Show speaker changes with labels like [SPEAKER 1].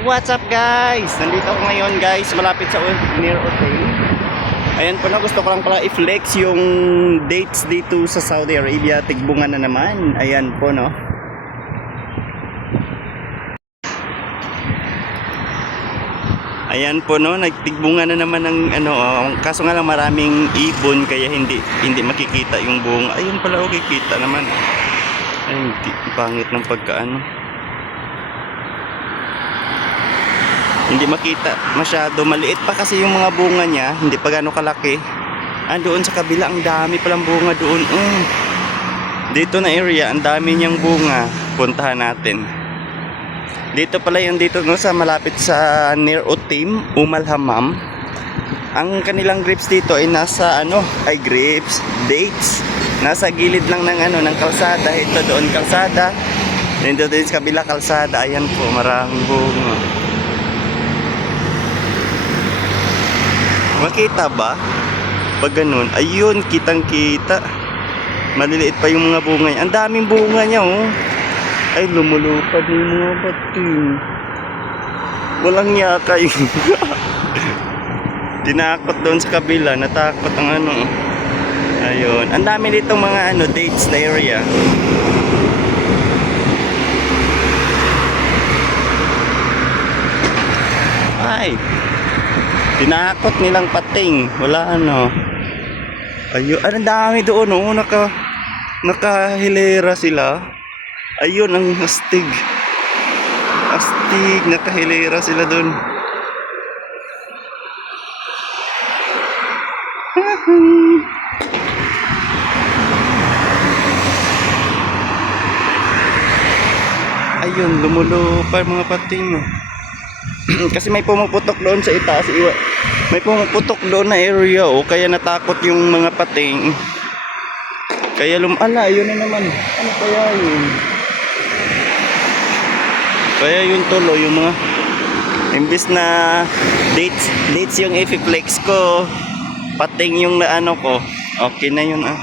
[SPEAKER 1] What's up guys? Nandito ako ngayon guys, malapit sa near hotel. Ayan po na, gusto ko lang pala i-flex yung dates dito sa Saudi Arabia. Tigbungan na naman. Ayan po no. Ayan po no, nagtigbungan na naman ng ano, oh, kaso nga lang maraming ibon kaya hindi hindi makikita yung bunga. Ayun pala okay kita naman. Ay, pangit ng pagkaano. Hindi makita masyado. Maliit pa kasi yung mga bunga niya. Hindi pa gano'ng kalaki. Ah, doon sa kabila, ang dami palang bunga doon. Mm. Dito na area, ang dami niyang bunga. Puntahan natin. Dito pala yung dito no, sa malapit sa near Utim, Umal Hamam. Ang kanilang grapes dito ay nasa ano, ay grapes, dates. Nasa gilid lang ng ano, ng kalsada. Ito doon kalsada. Dito din sa kabila kalsada. Ayan po, maraming bunga. Makita ba? Pag ganun, ayun, kitang kita. Maliliit pa yung mga bunga niya. Ang daming bunga niya, oh. Ay, lumulupad yung mga bating. Walang yaka yun. Tinakot doon sa kabila. Natakot ang ano. Ayun. Ang dami ditong mga ano, dates na area. Ay. Tinakot nilang pating. Wala ano. Ayun. Ang dami doon. Oh. Naka, nakahilera sila. Ayun ang astig. Astig. Nakahilera sila doon. Ayun, lumulupar mga pating. oh. Kasi may pumuputok doon sa itaas. Iwa. May pumuputok doon na area oh, kaya natakot yung mga pating. Kaya lumala, yun na naman. Ano kaya yun? Kaya yun tulo, yung mga imbis na dates, dates yung i-flex ko, pating yung na ano ko. Okay na yun ah.